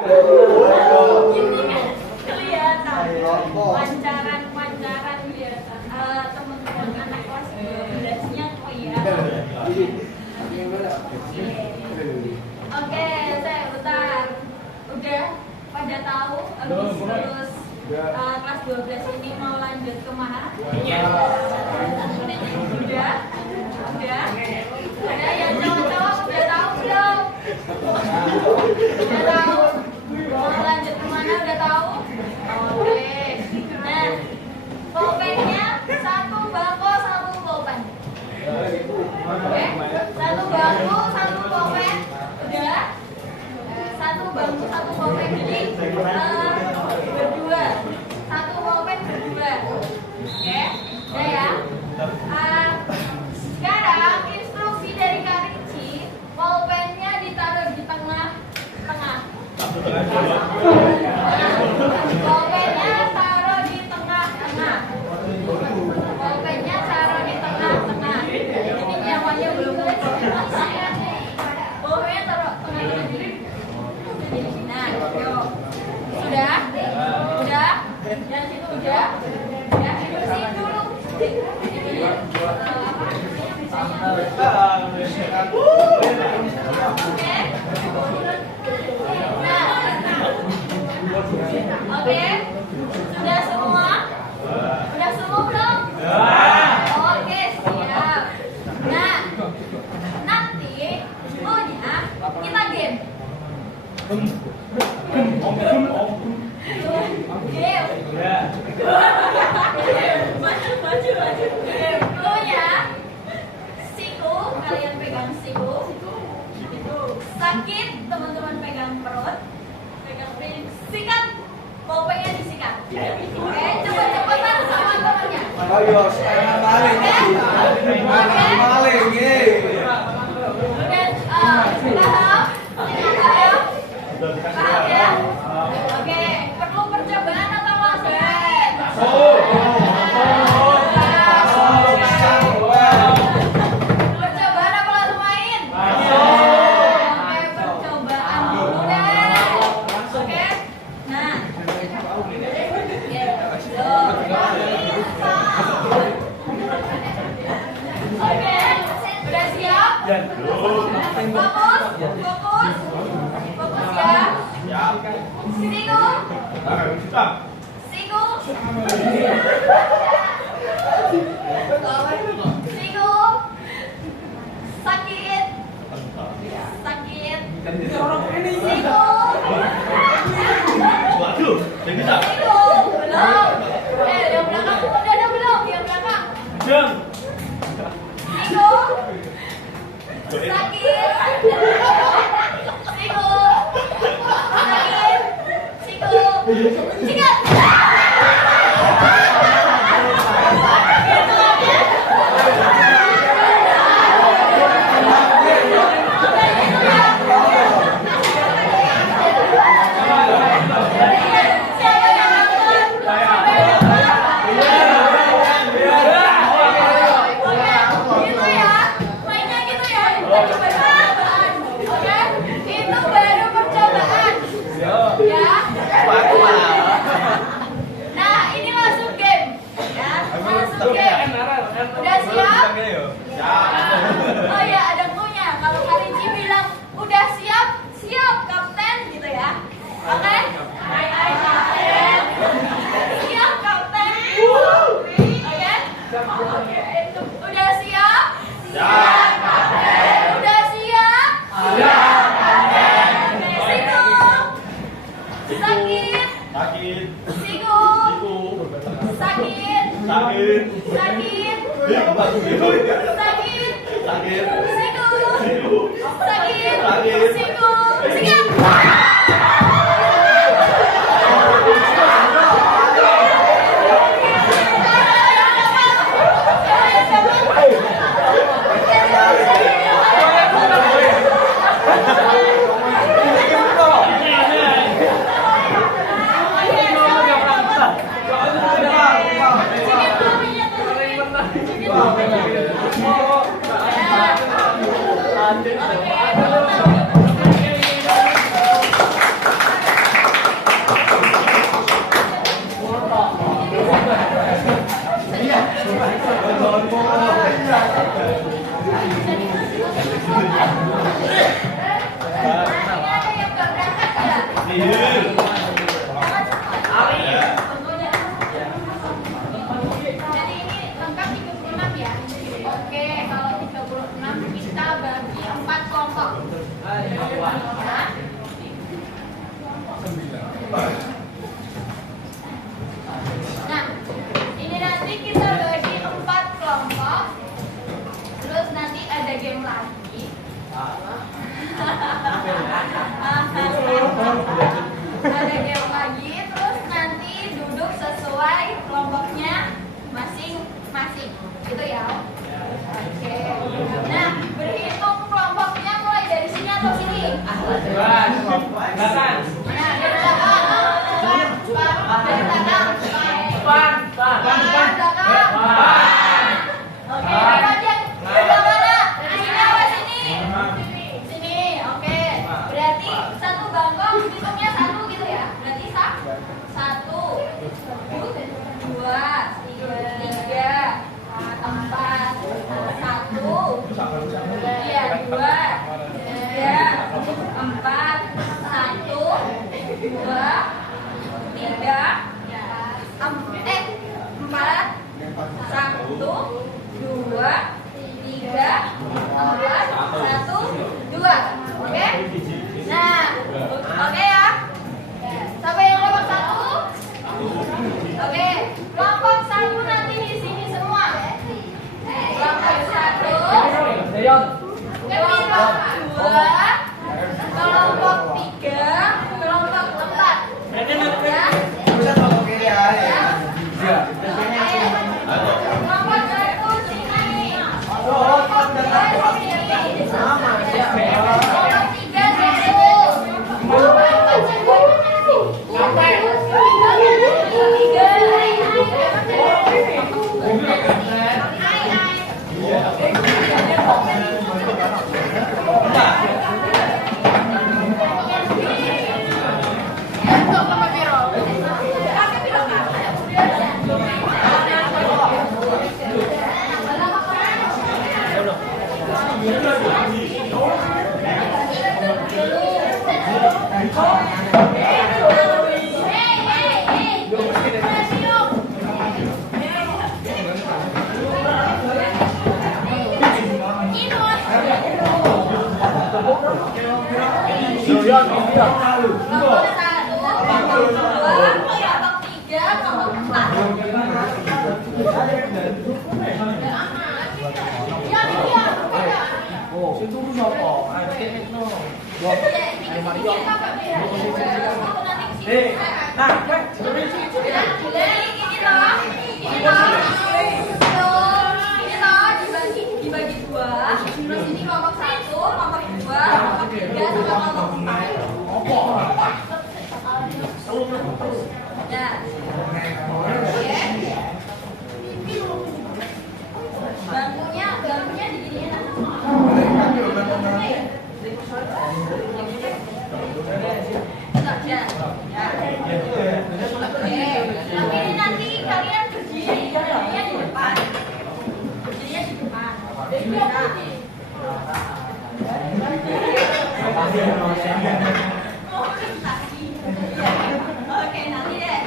Gini kan kelihatan. Pancaran kelihatan. Teman-teman anak kelas 12-nya kelihatan. Oke, saya bentar. Udah pada tahu habis lulus kelas 12 ini mau lanjut kemana? Udah? Ya cowok-cowok udah tahu belum? Udah tahu? Mau lanjut kemana udah tahu? Oke. Nah, pulpennya satu bangko satu pulpen. Oke? Satu bangku satu pulpen. Udah? Satu bangku satu pulpen ini berdua. Satu pulpen berdua. Oke? Udah ya? Sekarang instruksi dari Kak Ricci, pulpennya ditaruh di tengah-tengah. Pulpennya taruh di tengah-tengah. Pulpennya taruh di tengah-tengah. Ini nyawanya belum selesai. Pulpennya taruh tengah-tengah dulu. Nah, yuk. Sudah? Dari situ udah? Ya, bersihin dulu. Oke, sudah semua? Udah semua belum? Oke, siap. Nah, nanti maunya kita game. Maju. Maunya siku, kalian pegang siku. Sakit, teman-teman pegang perut. Sikat, pulpennya disikat. Oke, cepet-cepetan sama temannya. Ayo, sekarang maling. Maling, Paham ya? Oke, perlu percobaan atau langsung main? Percobaan apa langsung main? Oke, percobaan dulu deh. Oke, nah. Oke, udah siap? Fokus ya. Siku. Sakit. Siku. Waduh, jadi bisa. Siku. Belum. Yang belakang udah ada belum? Yang belakang. Jam. Siku. Sakit. Sikat. Oh ya, ada punya. Kalau Kak Ricci bilang udah siap, kapten gitu ya. Oke? Hai kapten. Siap kapten. Oke? Udah siap? Siap kapten. Udah siap? Siap kapten. Siku. Sakit. Siku. Sakit. Sakit. Siku. Sikat. Jadi ini lengkap 36 ya. Oke, kalau 36 kita bagi 4 kelompok. Ya. Nah, ini nanti kita bagi 4 kelompok. Terus nanti ada game lagi. Ada game lagi, terus nanti duduk sesuai kelompoknya masing-masing. Gitu ya. Oke. Nah, berhitung kelompoknya mulai dari sini atau sini? Mana? Dari belakang. Dari belakang. Belakang. Oke, bagian sebelah mana? Dari sini apa sini? Sini. Oke. Berarti satu bangkok hitungnya 1 gitu ya. Berarti 1, 2, 3, 4, 1, iya 2, 3, 4, 1, 2, 3, 4, 1, 2, 3, 4, 1, 2. Oke? Nah, oke ya? Sampai yang kelompok 1? Oke, kelompok 1 nanti di sini semua. Kelompok 1, kelompok 2, kelompok 3, kelompok 4. Ya? Bisa kelompok kiri ya. Kelompok 1 sini. Kelompok 2 sini. Kelompok 3 situ. Kelompok 4 situ. Dibagi 2, terus ini kelompok 1, kelompok 2, kelompok 3, sama kelompok 4. Nah, bangkunya diginiin ya. Oke, tapi ini nanti kalian berdirinya di depan. Berdirinya di depan. Oke, nanti deh.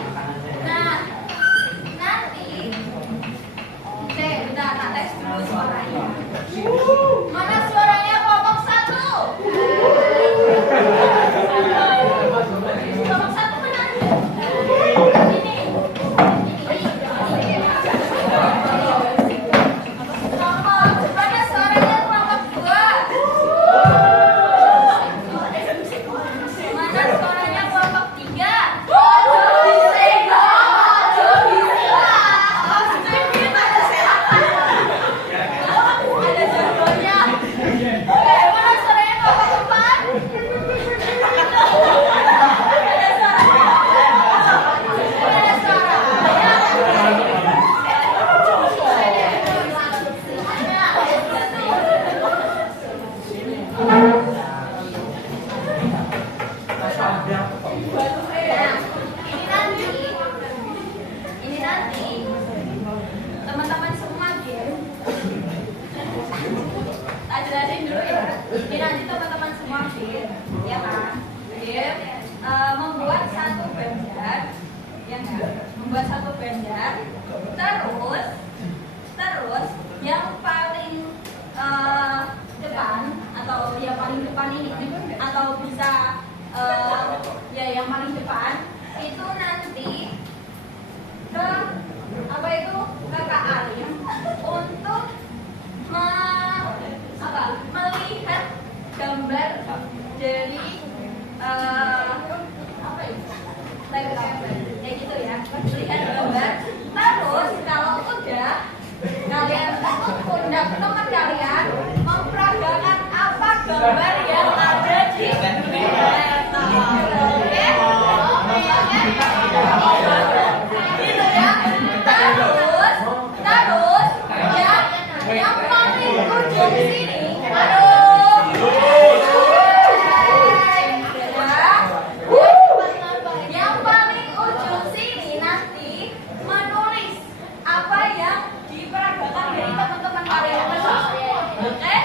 ya enggak? Membuat satu bandar. Terus yang paling depan atau yang paling depan ini atau bisa ya yang paling depan itu nanti ke apa itu ke Kak Alim untuk melihat gambar dari apa itu kayak gitu ya, melihat gambar. Terus kalau udah kalian undang teman kalian memperagakan apa gambar yang ada di gitu ya. Terus ya yang paling ujung sini, yang paling ujung sini nanti menulis apa yang diperagakan dari teman-teman kalian. Oke? Ya?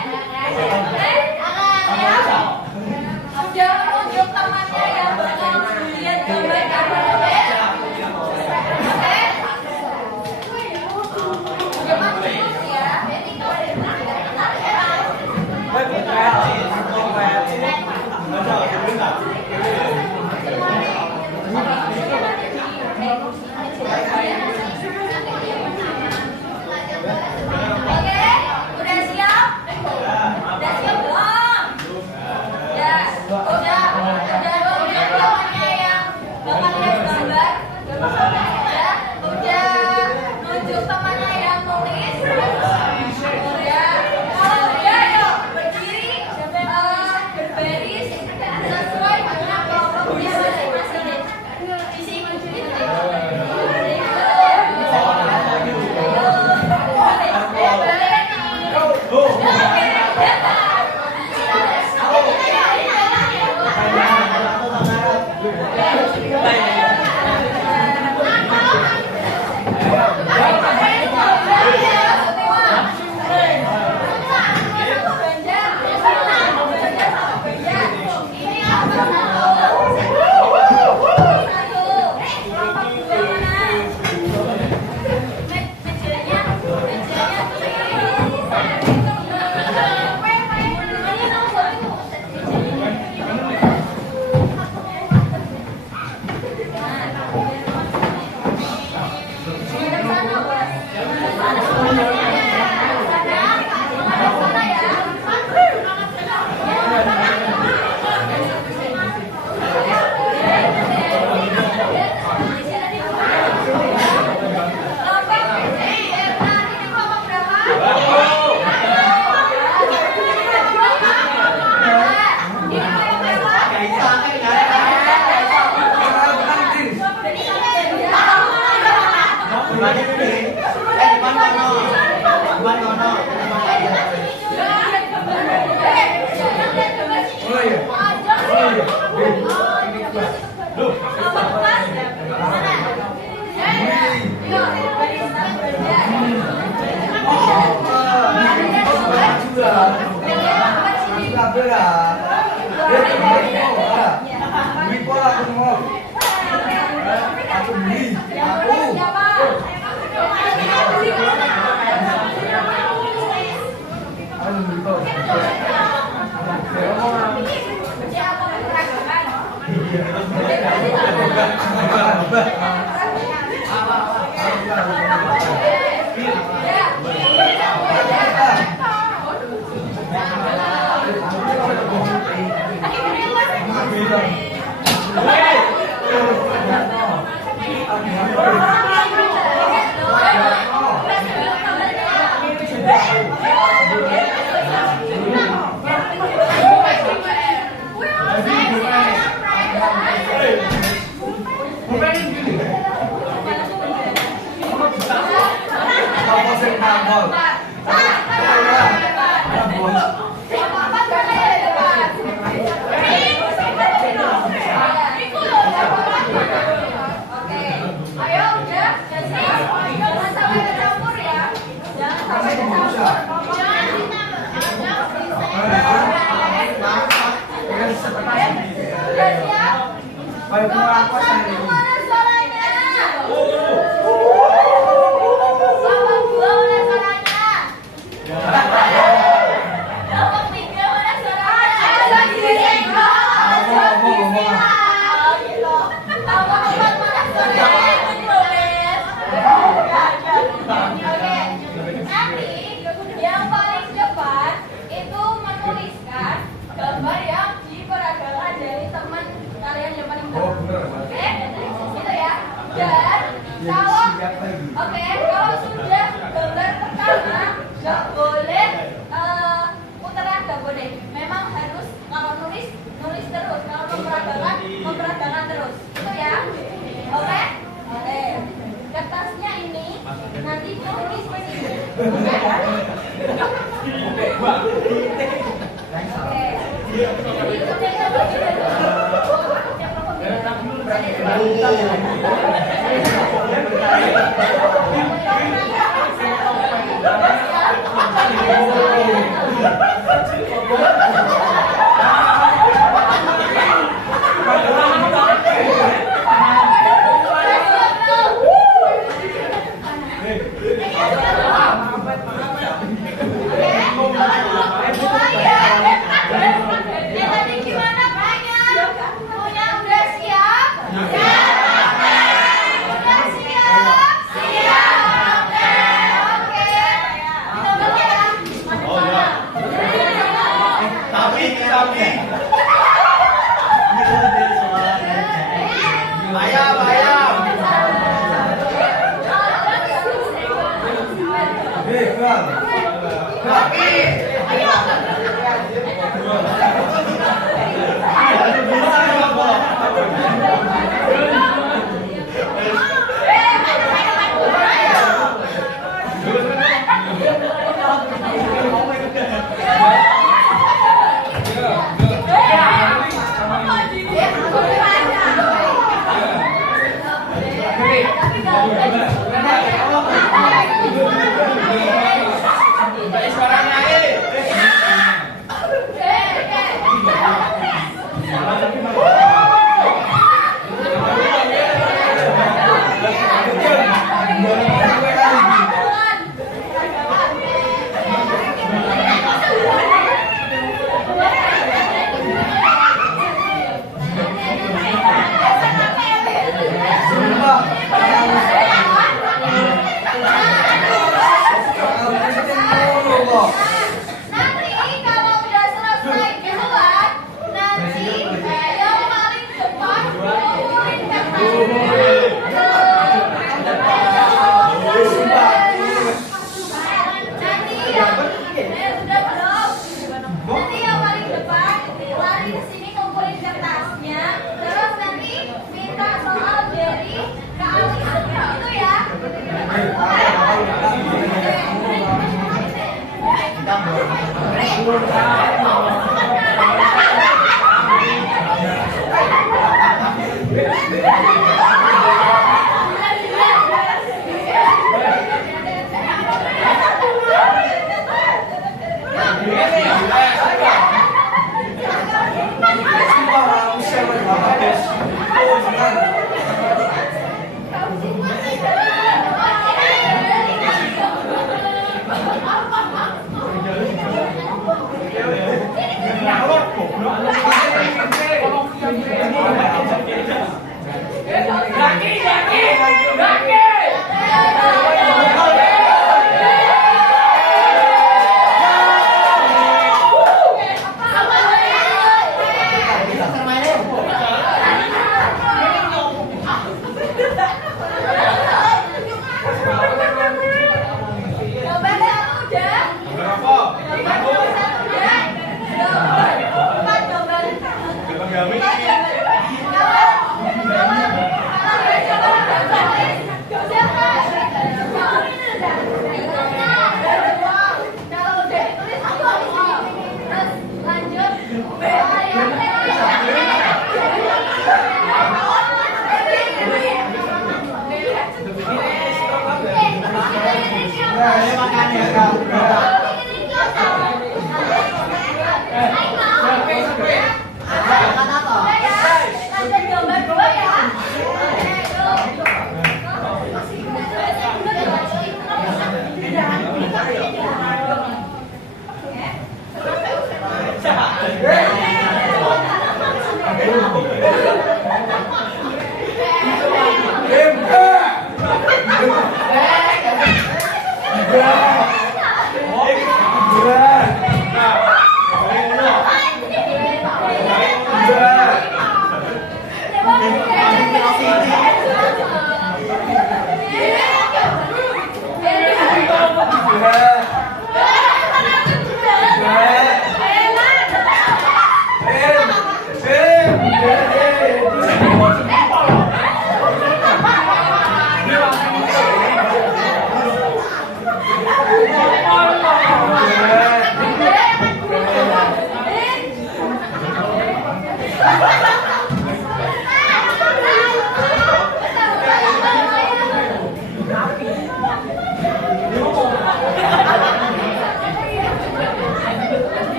Udah menunjuk temannya yang bakal lihat gambar-gambar. Udah siap? Mana suaranya?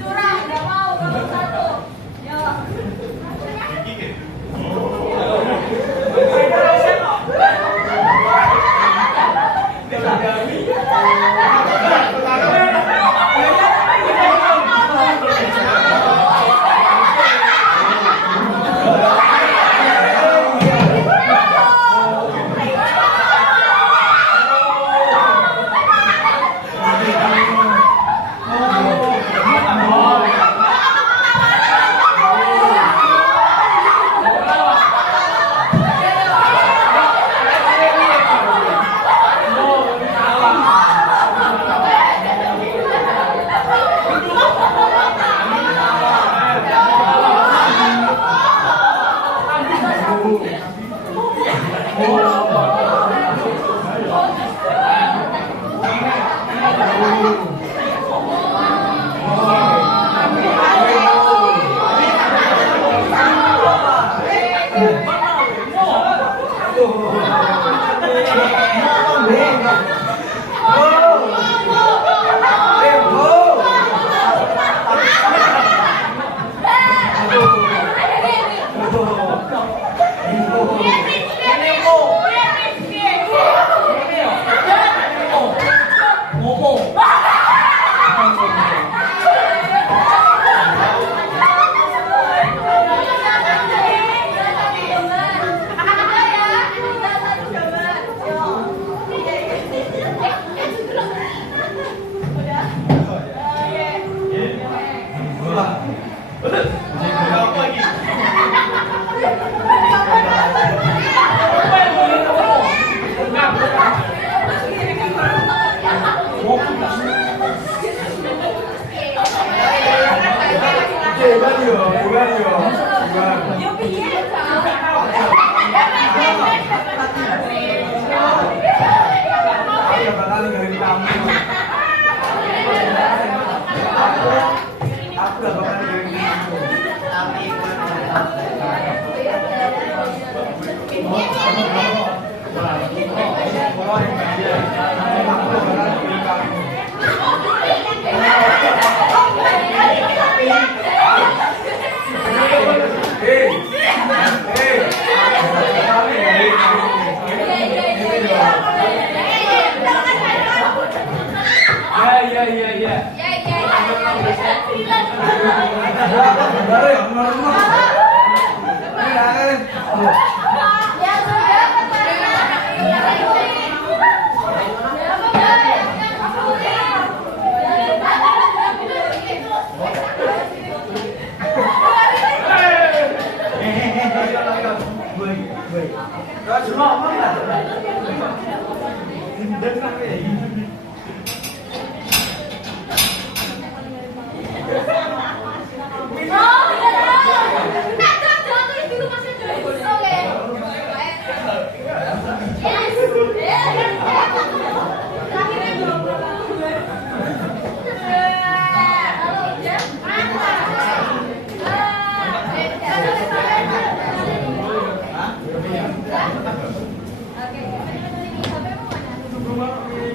Curang, nggak mau, nomor 1.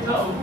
Yo.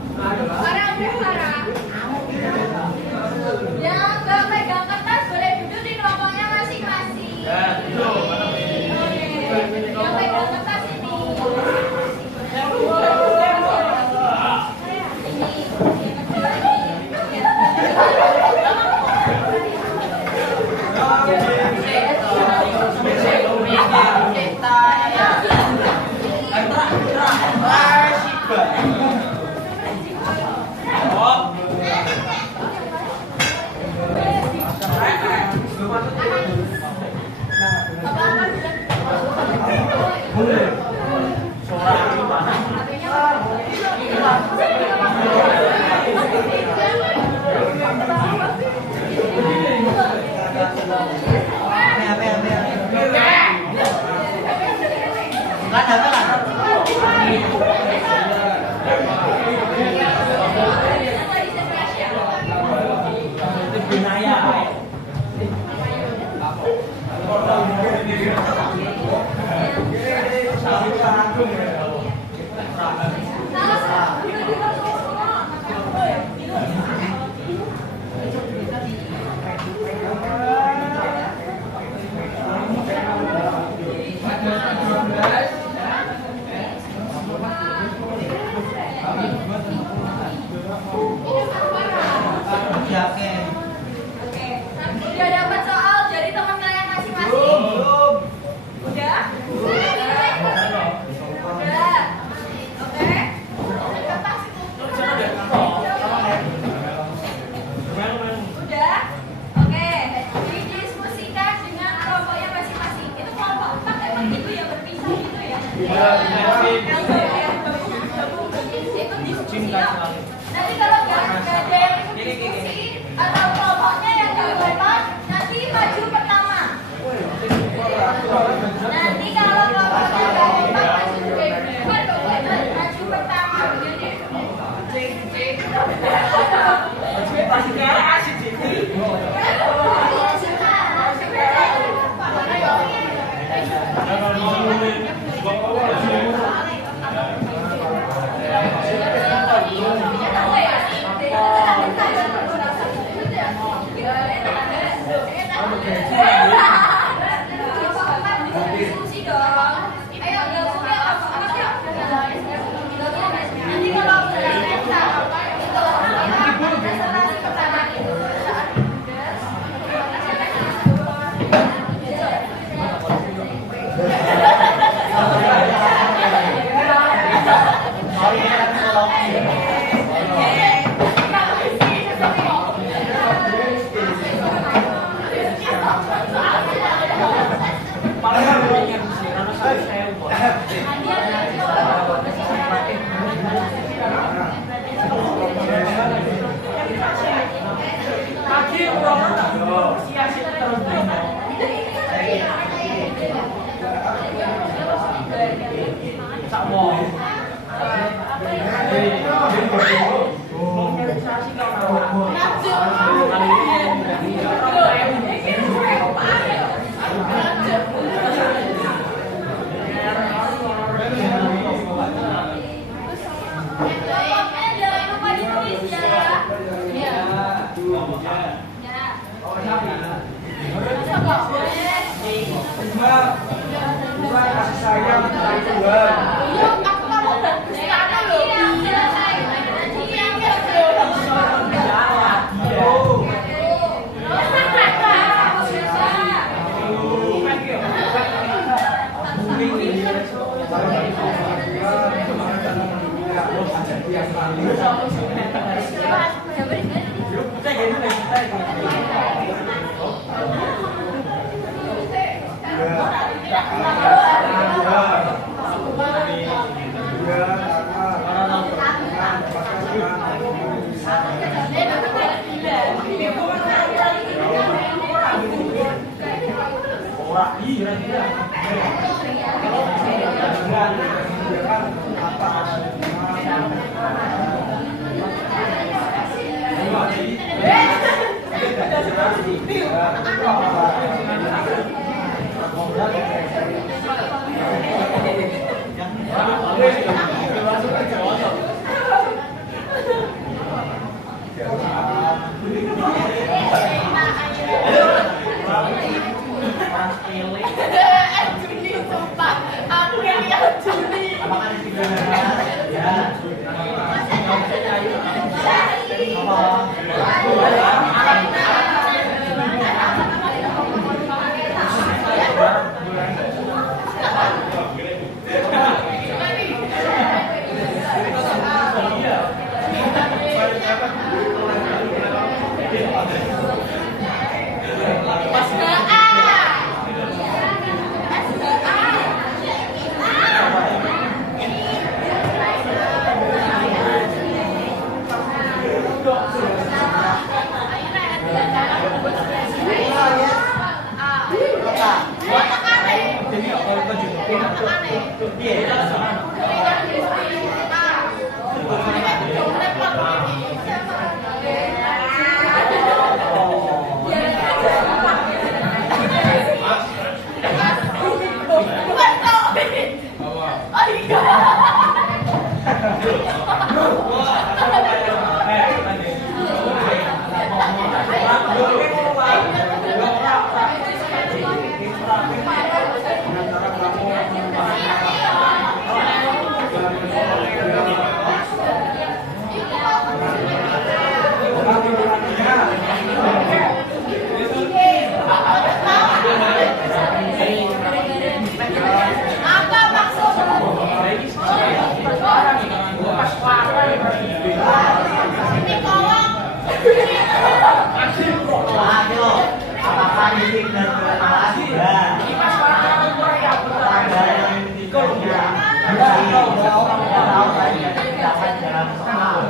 siap. Nanti kalau nggak ada yang ikut diskusi atau kelompoknya yang nggak kompak, nanti maju pertama. Nanti kalau kelompoknya nggak kompak, maju pertama. Pasti kayak asik sih. Diskusi dong. Ayo gabungnya nanti kalau udah itu presentasi pertama itu saat Kasih sayang Tuhan. Nah,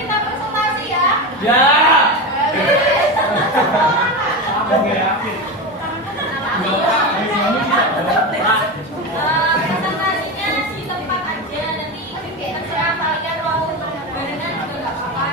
Kita presentasi ya. Ya. Presentasinya di tempat aja, nanti terserah kalian mau barengan juga nggak apa-apa.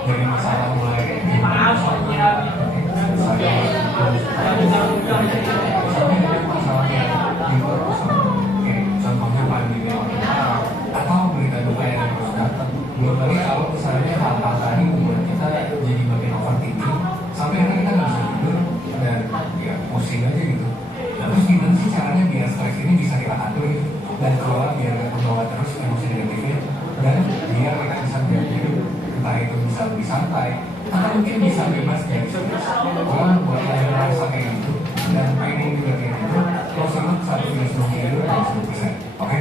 Dari masalah mulai Kecuali kalau misalnya hal-hal tadi membuat kita jadi makin overthinking sampai akhirnya kita nggak bisa tidur dan ya pusing aja gitu. Terus gimana sih caranya biar stres ini bisa kita atur gitu dan keluar biar nggak membawa terus emosi negatifnya dan biar kita bisa menjadi entah itu bisa lebih santai atau mungkin bisa bebas dari stres. Buat yang merasa kayak gitu dan pengen juga kayak gitu, closing loop 1 kilo dan 10%. Oke?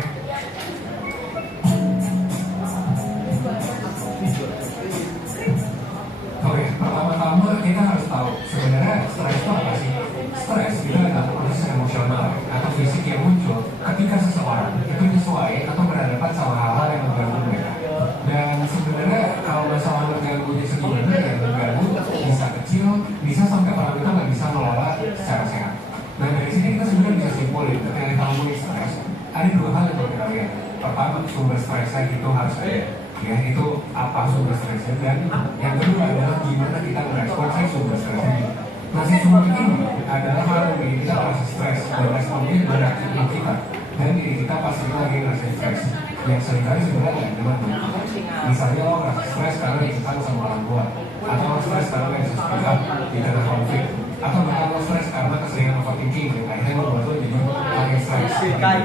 Oke, pertama-tama kita harus tahu sebenarnya stres itu apa sih? Stres itu adalah proses emosional atau fisik yang muncul ketika seseorang itu sesuai atau berhadapan sama hal-hal yang mengganggu mereka. Dan sebenarnya kalau masalah mengganggunya segimana ya mengganggu bisa kecil, bisa sampai orang itu nggak bisa mengelola secara sehat. Nah dari sini kita sebenarnya bisa simpulin ketika kita ngomongin stres, ada 2 hal yang perlu kita lihat. Pertama, sumber stresnya itu harus ada. Ya, itu apa sumber stresnya, dan yang kedua adalah gimana kita merespon si sumber stresnya. Nah, si sumber ini adalah hal yang bikin kita merasa stres dan responnya bereaksi kita dan diri kita pasti lagi merasa stres yang seringkali sebenarnya nggak jelas. Misalnya lo merasa stres karena ditekan sama orang tua, atau lo stres karena nggak bisa speak up di tengah konflik, atau bahkan lo stres karena keseringan overthinking dan akhirnya lo buat lo jadi makin stres. Kali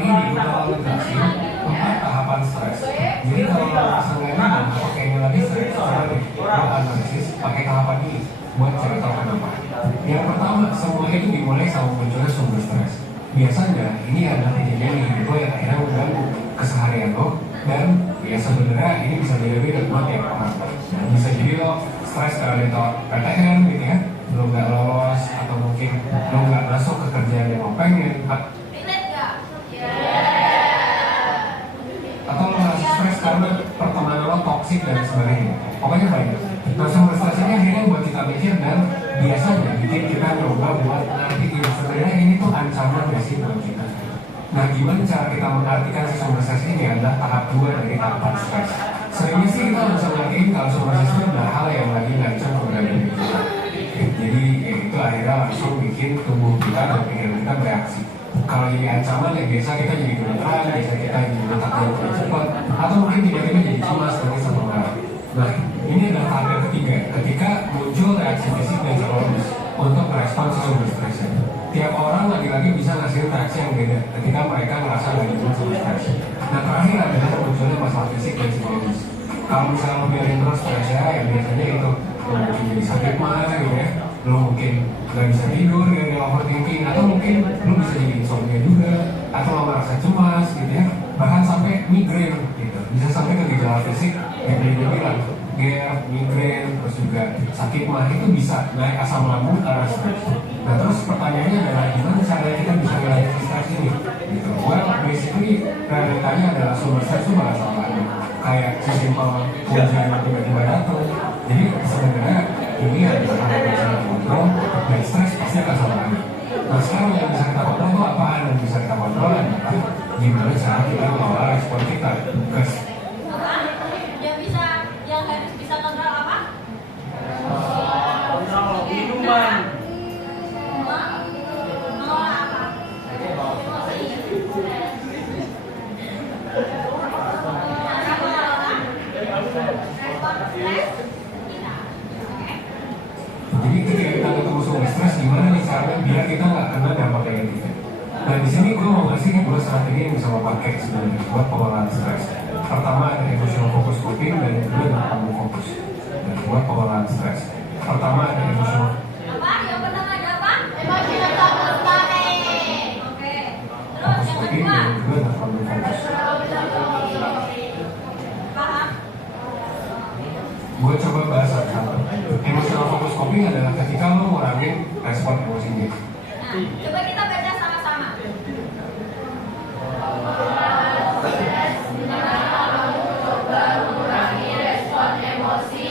ini kita akan menjelaskan 4 tahapan stres. Jadi kalau merasa nggak enak atau kayaknya lagi stres, kita analisis pakai tahapan ini buat cari tahu kenapa. Yang pertama, semua itu dimulai sama munculnya sumber stres. Biasanya ini adalah kejadian di hidup lo yang akhirnya mengganggu keseharian lo, dan ya sebenarnya ini bisa beda-beda buat tiap orang. Nah, bisa jadi lo stres karena ditolak PTN gitu ya, lo nggak lolos, atau mungkin lo nggak masuk ke kerjaan yang lo pengen, atau lo merasa stres karena pertemanan lo toksik dan sebagainya. Pokoknya banyak. Nah, sumber stres ini akhirnya buat kita mikir dan biasanya bikin kita coba buat ngertiin sebenarnya ini tuh ancaman nggak sih buat kita. Nah, gimana cara kita mengartikan si sumber stres ini adalah tahap 2 dari tahapan stres. Seringnya sih kita bisa ngertiin kalau sumber stres itu adalah hal yang lagi ngancam kepada diri kita. Jadi ya itu akhirnya langsung bikin tubuh kita dan pikiran kita bereaksi. Kalau jadi ancaman ya biasa kita jadi gemeteran, biasa kita jadi letak jantung cepat, atau mungkin tiba-tiba jadi cemas nanti sama marah. Nah, ini adalah tahap yang ketiga, ketika muncul reaksi fisik dan psikologis untuk merespon sumber stresnya. Tiap orang lagi-lagi bisa ngasih reaksi yang beda ketika mereka merasa lagi muncul stres. Nah, terakhir adalah munculnya masalah fisik dan psikologis. Kalau misalnya lo biarin terus stresnya, ya biasanya itu lo mungkin jadi sakit mah gitu ya, lo mungkin nggak bisa tidur dari overthinking, atau mungkin lo bisa jadi insomnia juga, atau lo merasa cemas gitu ya, bahkan sampai migrain gitu, bisa sampai ke gejala fisik yang dia bilang GERD, migrain, terus juga sakit mah, itu bisa naik asam lambung karena stres. Nah terus pertanyaannya adalah gimana caranya kita bisa ngelayain stres ini gitu. Well, basically realitanya adalah sumber stres itu bakal salah lagi, kayak sesimpel hujan yang tiba-tiba datang. Jadi sebenarnya ini adalah hal yang bisa kita kontrol, dan stres pasti akan salah lagi. Nah sekarang yang bisa kita kontrol itu apaan? Yang bisa kita kontrol adalah gimana cara kita mengelola respon kita. Yang harus bisa kontrol apa? Kontrol minuman. Mengolah apa? Emosi. Cara mengelola respon stres kita. Oke. Jadi ketika kita ketemu sumber stres, gimana nih caranya biar kita nggak kena dampak negatifnya? Nah di sini gue mau ngasih 2 strategi yang bisa lo pakai sebenarnya buat pengelolaan stres. Pertama ada emotional focus coping dan yang kedua adalah kamu fokus. Dan buat pengelolaan stres. Pertama ada emotional. Apa? Yang pertama ada apa? Emotional focus coping. Oke. Terus yang Coping kedua? dan yang kedua adalah kamu fokus. Paham? Gue coba bahas satu-satu. Emotional focus coping adalah ketika lo ngurangin respon emosinya. Nah, coba kita baca sama-sama. Jadi mengurangi respon emosi.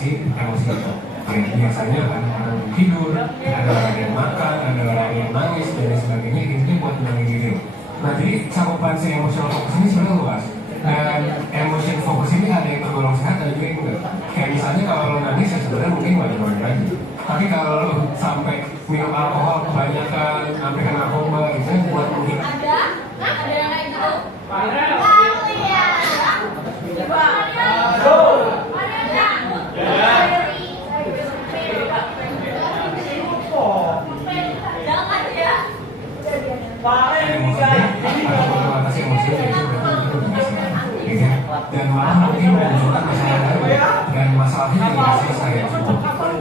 si emosi itu. Kayak biasanya kan orang tidur, ada orang yang makan, ada orang yang nangis dan lain sebagainya, itu buat menangis diri. Nah jadi cakupan si emotional focus ini sebenarnya luas. Dan emotion focus ini ada yang tergolong sehat, ada juga yang enggak. Kayak misalnya kalau lo nangis ya sebenarnya mungkin wajar-wajar aja. Tapi kalau lo sampai minum alkohol kebanyakan, sampai kena narkoba, itu buat mungkin Ada yang kayak gitu. Jangan ya. mengatasi emosi itu biasa, dan malah mungkin memunculkan masalah baru dan masalahnya tidak selesai.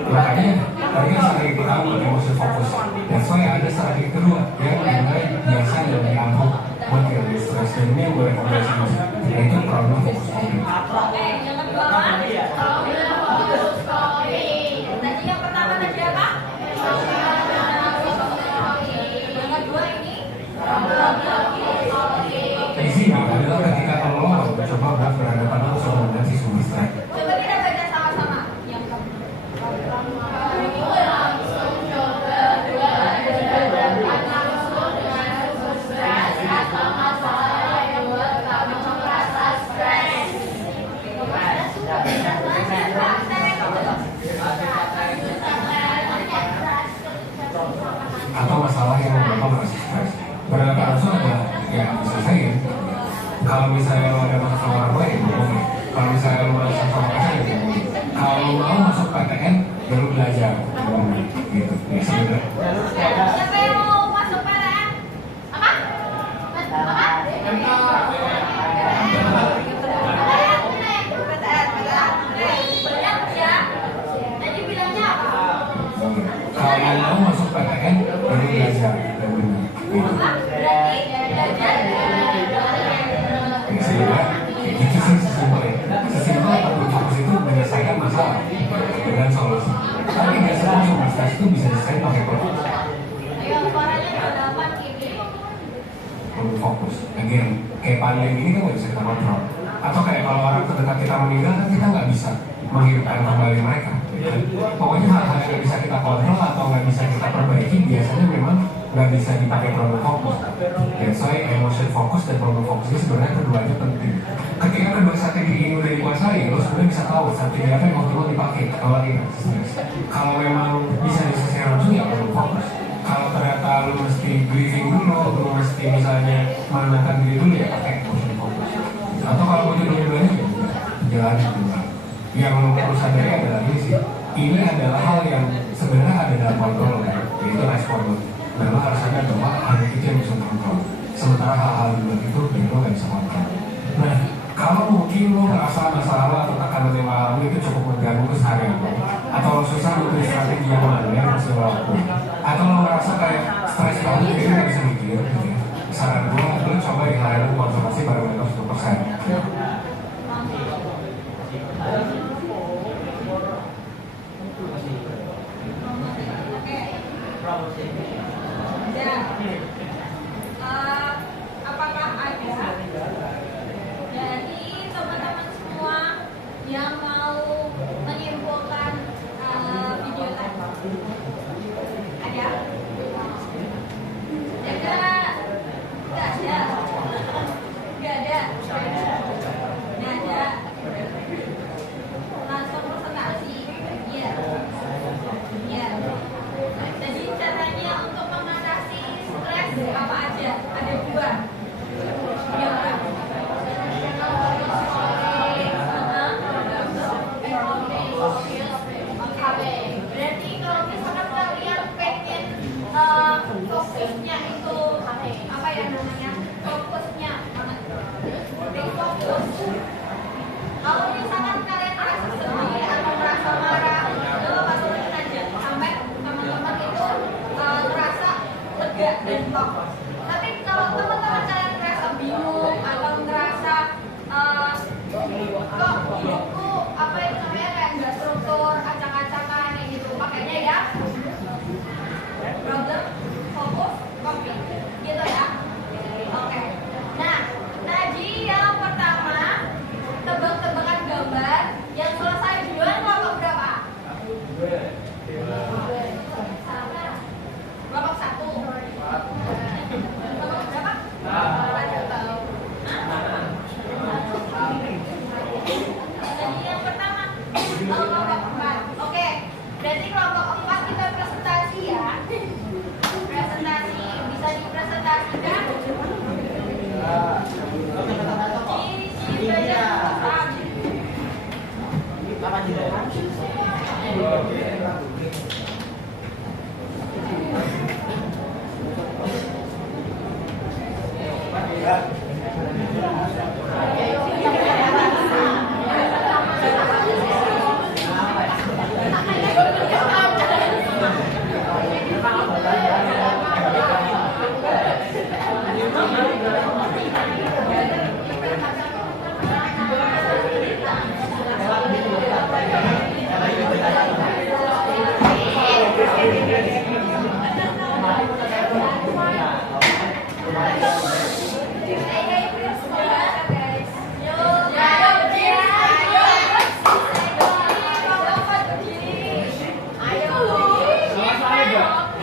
Makanya tadi kan strategi pertama emosi fokus, dan soalnya ada strategi kedua yang dimulai biasa dan diambil buat tidak stres, dan ini yang gue rekomendasikan, yaitu problem fokus coping. Yang kedua apa? Tadi yang pertama tadi apa? Yang kedua ini Di sini adalah ketika lo coba buat berhadapan langsung dengan si sumber stres. coba kita baca sama-sama. Yang Atau masalah yang membuat merasa stres. Berhadapan langsung adalah ya diselesaikan. Kalau misalnya lo ada masalah sama orang lain, ngomongin. Kalau misalnya lo ada masalah sama pacar, ya ngomongin. Kalau lo mau masuk PTN, ya lo belajar. Gitu. Ya sebenarnya. siapa yang mau masuk PTN? Apa? Banyak ya. Tadi bilangnya apa? Kalau mau masuk PTN, ya lo belajar. Dan benar. Gitu. Apa? Berarti belajar. Ya sebenarnya itu sih sesimpel ya. Sesimpel problem fokus itu menyelesaikan masalah dengan solusi. Tapi nggak semua sumber stres itu bisa diselesaikan pakai problem. Ayo suaranya berhadapan ini. Problem fokus. Again, kayak pandemi ini kan nggak bisa kita kontrol. Atau kayak kalau orang terdekat kita meninggal kan kita nggak bisa menghidupkan kembali mereka. Pokoknya hal-hal yang nggak bisa kita kontrol atau nggak bisa kita perbaiki biasanya memang nggak bisa dipakai problem fokus. That's why emotion fokus dan problem fokus ini sebenarnya keduanya penting. Ketika kedua strategi ini udah dikuasai, lo sebenarnya bisa tahu strategi apa yang waktu lo dipakai kalau lagi stres. Kalau memang bisa diselesaikan langsung ya problem fokus. Kalau ternyata lo mesti grieving dulu, lo mesti misalnya menenangkan diri dulu ya pakai emotion fokus. Atau kalau mau dua-duanya ya jalan dulu. Yang perlu sadari adalah ini sih, ini adalah hal yang sebenarnya ada dalam kontrol kan, yaitu respon lo. Nah lo harus sadar bahwa hal itu yang bisa kontrol. Sementara hal-hal di luar itu lo nggak bisa kontrol. Nah kalau mungkin lo ngerasa masalah lo atau tekanan yang alami itu cukup mengganggu keseharian lo, atau lo susah memilih strategi yang mana yang harus lo lakukan, atau lo ngerasa kayak stres banget jadi nggak bisa mikir, gitu ya. Saran gue, lo coba di layanan konsultasi barometer 10%. Apakah ada dari teman-teman semua yang mau menyimpulkan video tadi? Ada? Nggak ada. Langsung presentasi. Iya. Jadi caranya untuk mengatasi stres apa aja? Ada dua. Yang berarti kalau misalkan kalian pengen fokusnya itu apa ya namanya? Fokusnya fokus. Kalau misalkan kalian merasa sedih atau merasa marah, lo masukin aja sampai teman-teman itu merasa lega dan top. Tapi kalau teman-teman kalian merasa bingung atau merasa kok hidupku apa itu namanya kayak nggak struktur, acak-acakan kayak gitu, makanya ya problem fokus coping gitu ya. Oke. Nah tadi yang pertama tebak-tebakan gambar yang selesai duluan kelompok berapa?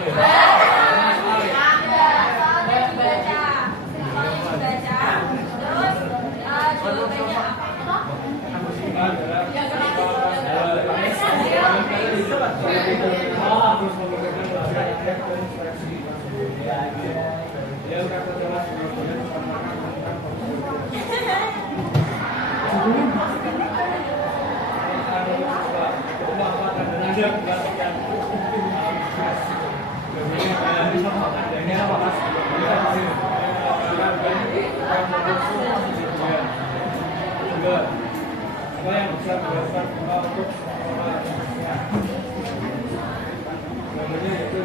Soalnya dibaca. Terus jawabannya apa? Apa yang bisa dilakukan untuk namanya itu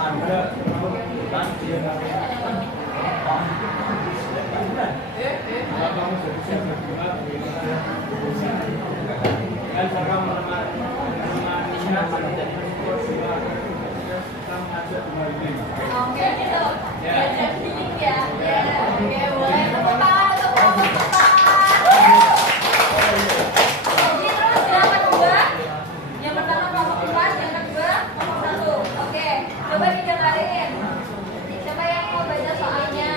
Anda dan dia kamu sudah bisa berguna dan cara menemaninya Oke gitu. Belajar sedikit ya. Oke, boleh tepuk tangan untuk kelompok empat. Oke, terus yang kedua. Yang pertama kelompok empat, yang kedua kelompok satu. Oke, coba didengarin. Siapa yang mau baca soalnya?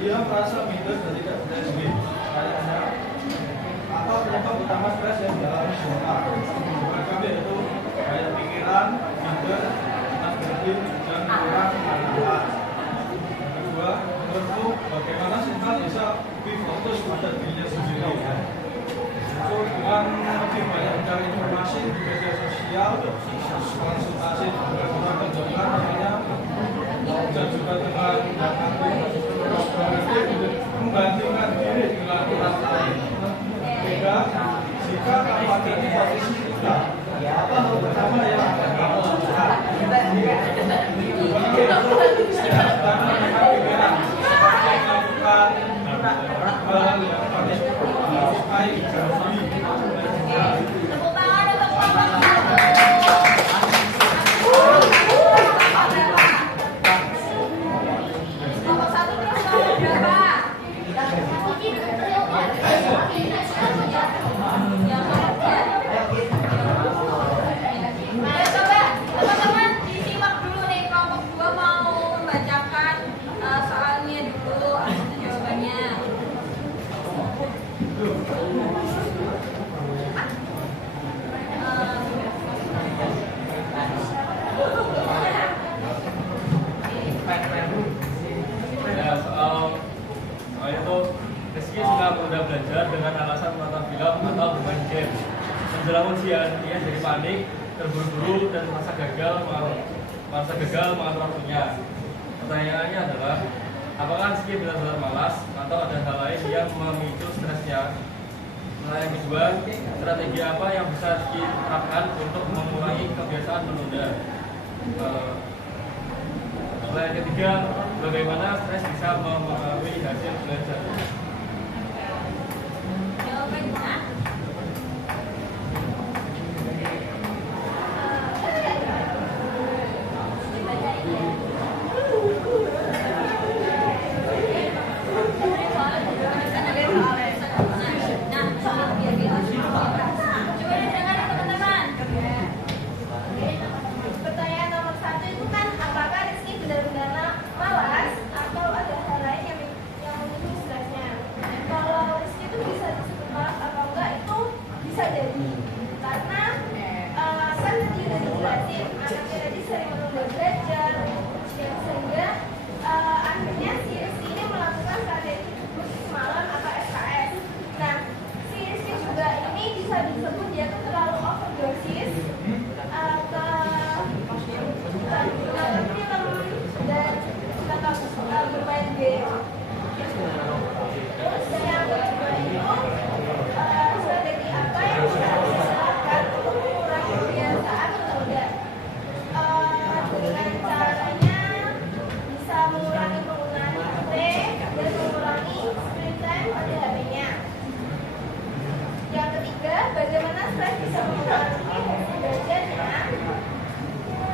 Dia merasa minder dan tidak berdaya sendiri. Apa penyebab utama stres yang dialami semua? Kami yaitu gaya pikiran, minder, cemas berlebih, dan kurang manfaat. Yang kedua, menurutku bagaimana Sinta bisa lebih fokus pada dirinya sendiri? Itu dengan lebih banyak mencari informasi di media sosial, konsultasi dengan orang terdekat namanya, dan juga dengan membandingkan diri dengan orang lain. Beda jika kamu ada di posisi kita, apa hal pertama yang akan kamu lakukan? Pikiran melakukan hal yang paling disukai jauhi. Tepuk tangan untuk kelompok satu. Kelompok satu terus kelompok berapa? Nah, coba teman-teman disimak dulu nih, kelompok dua mau membacakan soalnya dulu atau jawabannya. Ya, soal itu Rizky suka mudah belajar dengan alasan menonton film atau bermain game. Menjelang ujian, ia jadi panik, terburu-buru dan merasa gagal mengatur waktunya. Pertanyaannya adalah, apakah Rizky benar-benar malas atau ada hal lain yang memicu stresnya? Nah, yang kedua, strategi apa yang bisa Rizky terapkan untuk mengurangi kebiasaan menunda? Yang ketiga, bagaimana stres bisa mempengaruhi hasil belajar? Jawabannya pertanyaan nomor satu itu kan, apakah Rizky benar-benar malas atau ada hal lain yang memicu stresnya? Kalau Rizky itu bisa disebut malas atau enggak itu bisa jadi karena kan tadi udah dijelasin anaknya tadi sering menunda belajar, sehingga akhirnya si Rizky ini melakukan strategi khusus malam atau SKS. Nah, si Rizky juga ini bisa disebut dia tuh terlalu overdosis nonton film dan suka bermain game. Terus yang kedua itu strategi apa yang bisa dilakukan untuk mengurangi kebiasaan menunda? Dengan caranya bisa mengurangi penggunaan HP dan mengurangi screen time pada HP-nya. ketiga, bagaimana stres bisa mempengaruhi belajarnya?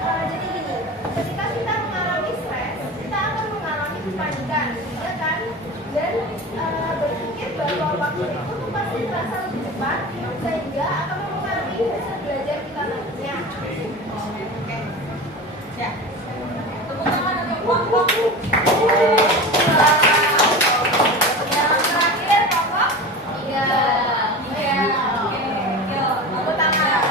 Jadi gini, ketika kita mengalami stres, kita akan mengalami kepanikan, ya kan? Dan berpikir bahwa waktu itu tuh pasti terasa lebih cepat, sehingga akan mempengaruhi hasil belajar kita nantinya. Oke, ya. Tepuk tangan untuk kelompok. Yang terakhir kelompok 3. Oke, yuk, tepuk tangan.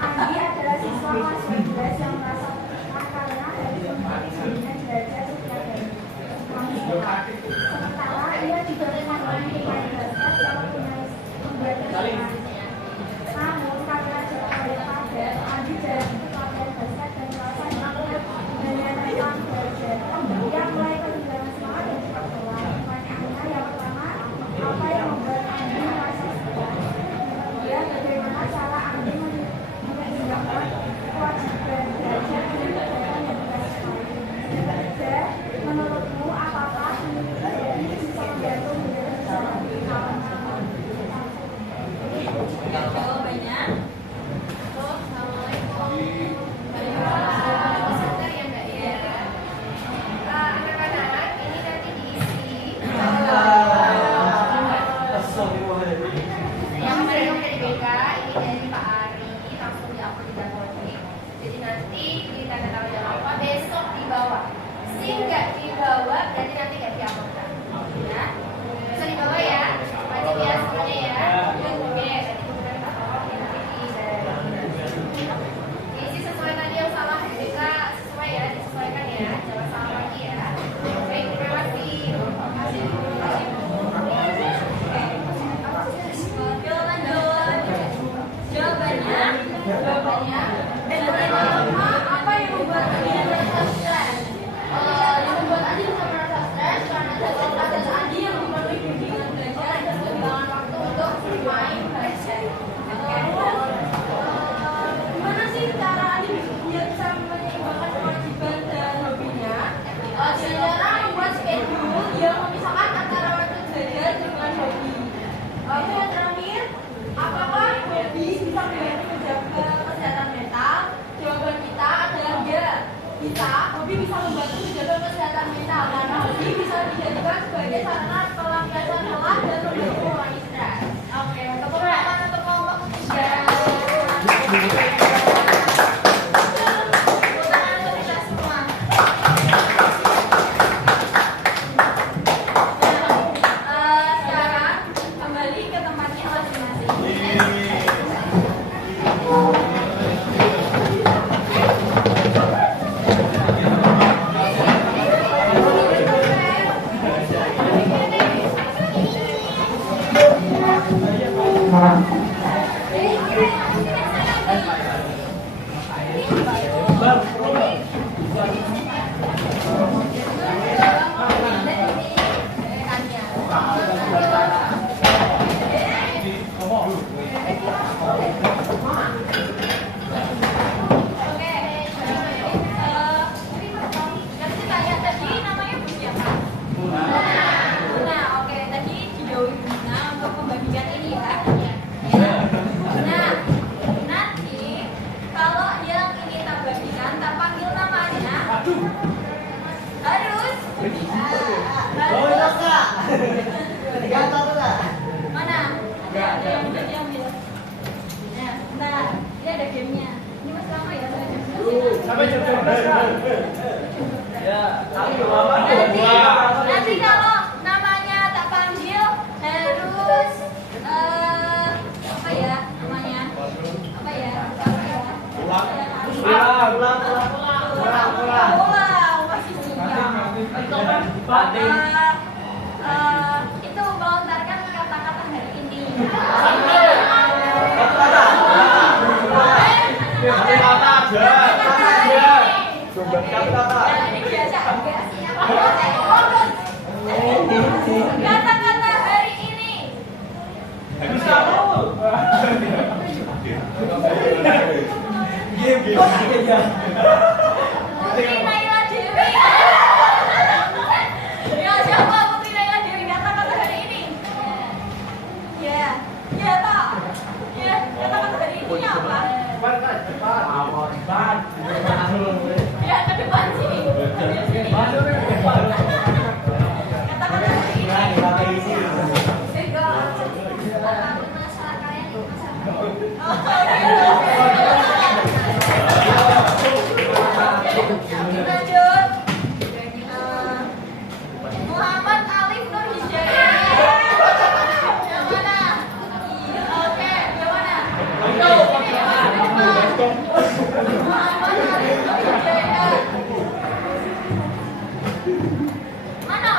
Andi adalah siswa kelas 12 yang merasa tertekan karena dari bimbingan belajar setiap hari. Sementara ia juga mengalami pemain basket yang membuat semangat. Namun karena jadwal yang padat, Andi jarang ikut latihan basket dan merasa takut dengan tentang belajar. Ia mulai kehilangan semangat dan cepat lelah. Pertanyaannya yang pertama, apa yang membuat Andi merasa stres? Yang kedua, bagaimana cara Andi menyeimbangkan kewajiban belajar dengan kegiatan yang tugas lain? Yang ketiga, menurutmu apakah ini bisa membantu menjadi lebih aman? Jawabannya. Assalamualaikum. Sebentar ya Mbak ya. Anak-anak ini nanti diisi. Yang kemarin dari BK, ini dari Pak Ari, langsung diupload di Dapodik. Jadi nanti kita tahu jangan lupa besok dibawa. Nggak dibawa berarti nanti nggak diupload. Ya, bisa dibawa ya. Wajib ya semuanya ya. Oke, isi sesuai tadi yang salah BK sesuai ya, disesuaikan ya. Jangan salah lagi ya. Baik, terima kasih. Oke, lanjut. Jawabannya, apa yang membuat Andi merasa stres? Yang membuat Andi bisa merasa stres karena jadwal Andi yang memenuhi bimbingan belajar dan kehilangan waktu untuk bermain basket. Gimana sih cara Andi biar bisa menyeimbangkan kewajiban dan hobinya? Dengan cara membuat schedule yang memisahkan antara waktu belajar dengan hobi. Oke, yang terakhir, apakah hobi bisa membantu menjaga kesehatan mental? Jawaban kita adalah ya. Bisa, hobi bisa membantu menjaga kesehatan mental karena hobi bisa dijadikan sebagai sarana pelampiasan lelah dan membantu mengurangi stres. Oke, tepuk tangan untuk kelompok 3. Tepuk tangan untuk kita semua. Sekarang kembali ke tempatnya masing-masing. Mana? Ada yang udah diambil. Nah, bentar. Ini ada gamenya. Ini masih lama ya? Sampai jam 12. Ya, nanti kalau namanya tak panggil harus apa ya namanya? Apa ya? Pulang. Masih siang. Itu melontarkan kata-kata hari ini. Kata-kata hari ini. Putri Naila Dewi. Ya,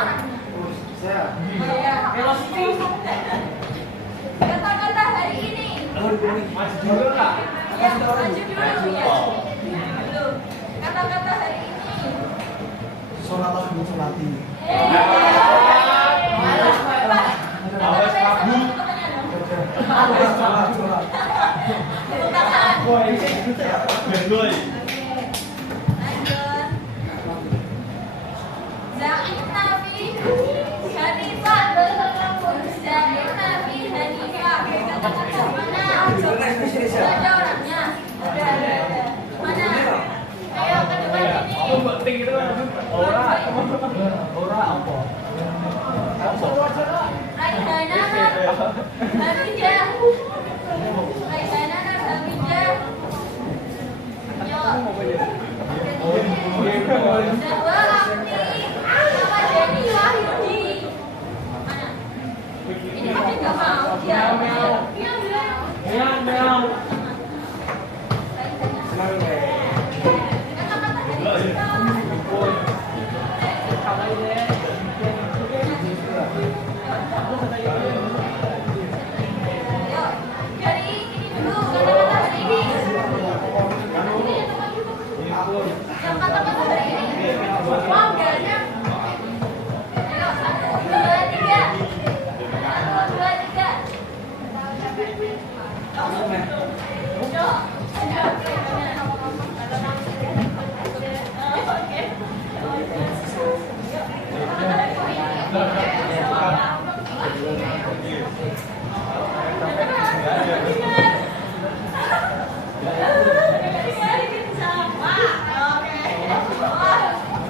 orangnya? Saya. Oh ya. Kata-kata hari ini. Maju dulu kak. Ya, maju dulu ya. Dulu. Kata-kata hari ini. Sholat harus mensolati. Awas kamu. Sholat. Tepuk Bendoy. lanjut. Zain Nabi Hanifah. Zain Nabi Hanifah. Kata-kata mana? Ada orangnya. Ada. Mana? Ayo ke depan ini. Penting itu Ora apa? Raihana Hamidah. Raihana Hamidah. Yo. Zahwa Afni. Nama Denny Wahyudi. Mana? Ini pasti nggak mau dia. Dia bilang. Kata-kata hari ini. Ayo, dari ini dulu kata-kata hari ini. Yang kata-kata hari ini. Wow, galanya. Ayo, 1, 2, 3. 1, 2, 3. Yo. Oke.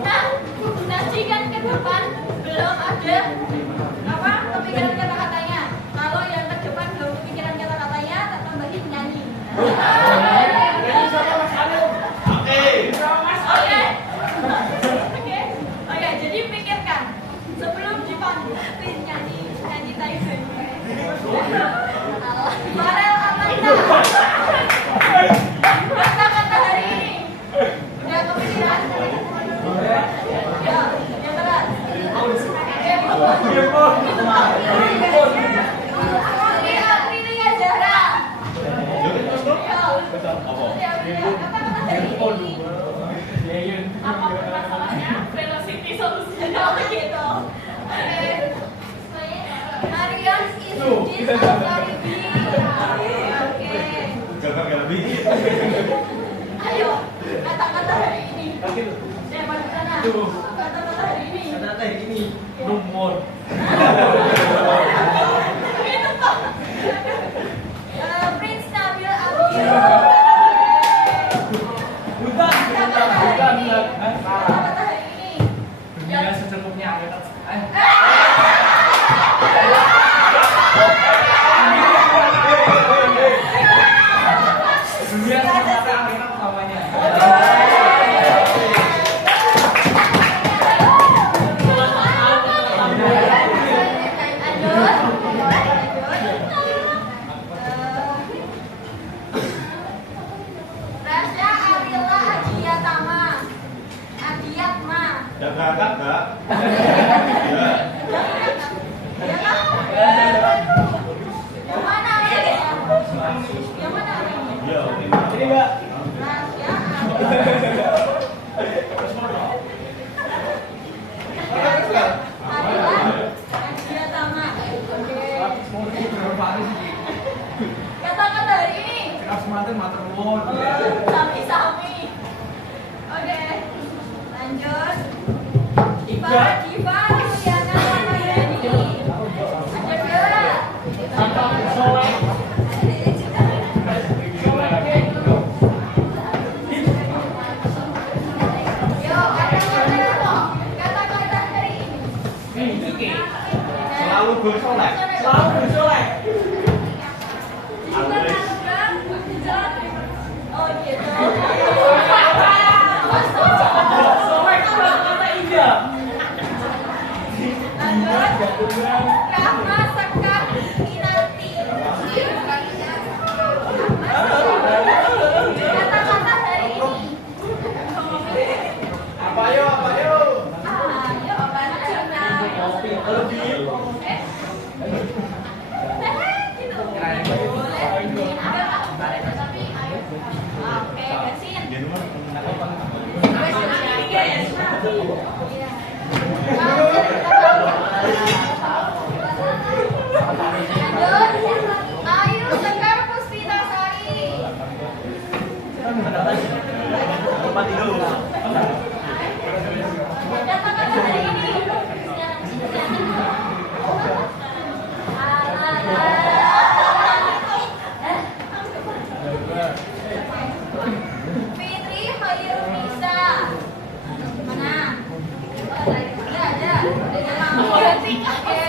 Nah, ke depan belum ada apa kepikiran kata-katanya. Kalau yang ke depan belum kepikiran kata-katanya, tak tambahin nyanyi. Oke, jadi pikirkan sebelum dipanggil nyanyi Tyson. Farel Amanda. Kata-kata hari ini udah kepikiran? Ya, yang keras. Aprilia Zahra. Kata-kata hari ini. Apapun masalahnya, velocity solusinya gitu. Oke. Marion Isudin Al-Faribi. Oke. Ayo, kata-kata hari ini. Saya mau sana. Kata-kata hari ini. Kata-kata ini nomor. Itu Pak. Prince Nabil Abidin. Kata-kata hari ini. Kata-kata hari ini. Dunia secukupnya. Dunia secukupnya namanya. Rasya Arila Adiyatama. Adiyatma. Udah berangkat nggak? Ya kan? Yang mana orangnya? Yang mana orangnya? Iya, oke. Ini enggak. Rasya Arila. Arila Adiyatama. Oke. Kata-kata hari ini. Sami-sami. Oke. Lanjut. Diva Yuliana Ramayani. Ada Bella. Yo, kata-kata hari ini. Selalu bersolek. Oh gitu. Lanjut. Rahma Sekar Kinanti. Kata-kata hari ini. Apa yo? Ayo, apa Gitu. Boleh. Ada nggak? Tapi ayo. Oke, gasin. Ayo Sekar Puspitasari. Kata-kata hari ini. Fitri Khairunisa. Mana? Ada. Oke.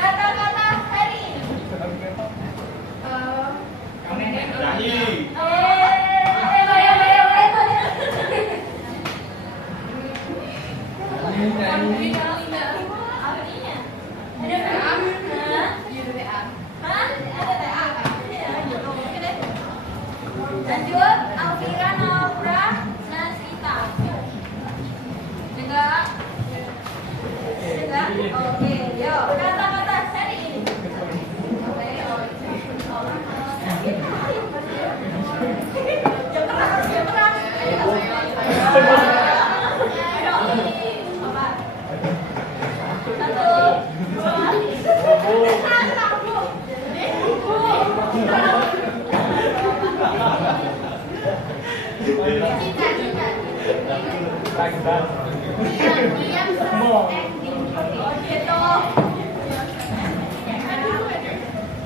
Kata-kata hari ini. Lanjut, Alvira Naura Nasita. Enggak? Oke, yuk. Kata-kata seri ini. Jam keras.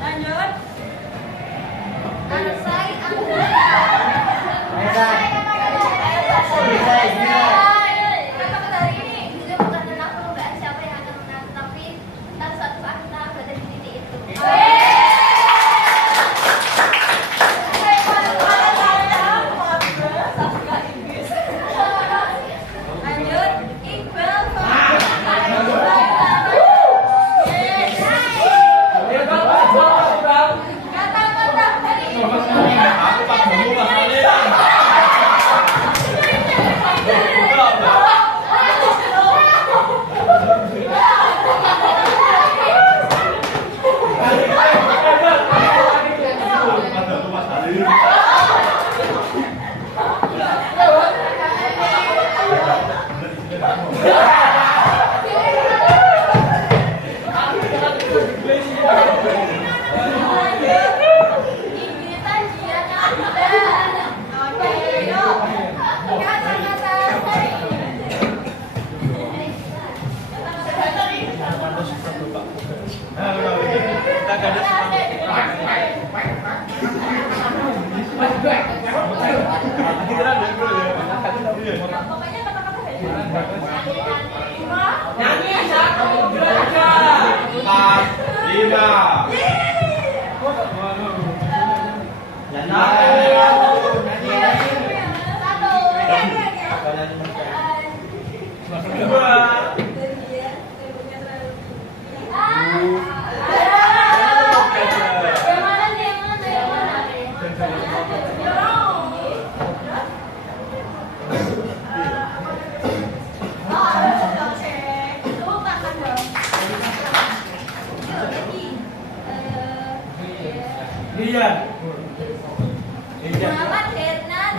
Lanjut. Arsai kata-kata hari ini. Itu bukan tentang perubahan siapa yang akan menang, tapi tentang suatu saat kita berada di titik itu. Lanjut, Iqbal kata-kata hari ini. Aku Pak Guru masalahnya. Muhammad Hernan.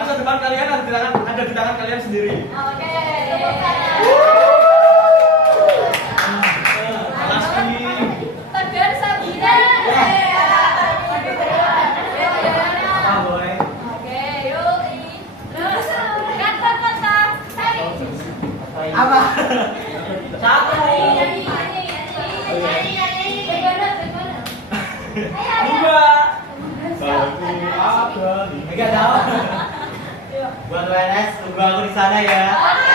Masa depan kalian ada di tangan kalian sendiri. Oke. Tegar Sabina. Oke, yuk. Terus kata-kata hari. Apa? Satu. Enggak tahu. Buat WNS, tunggu aku di sana ya. Oke.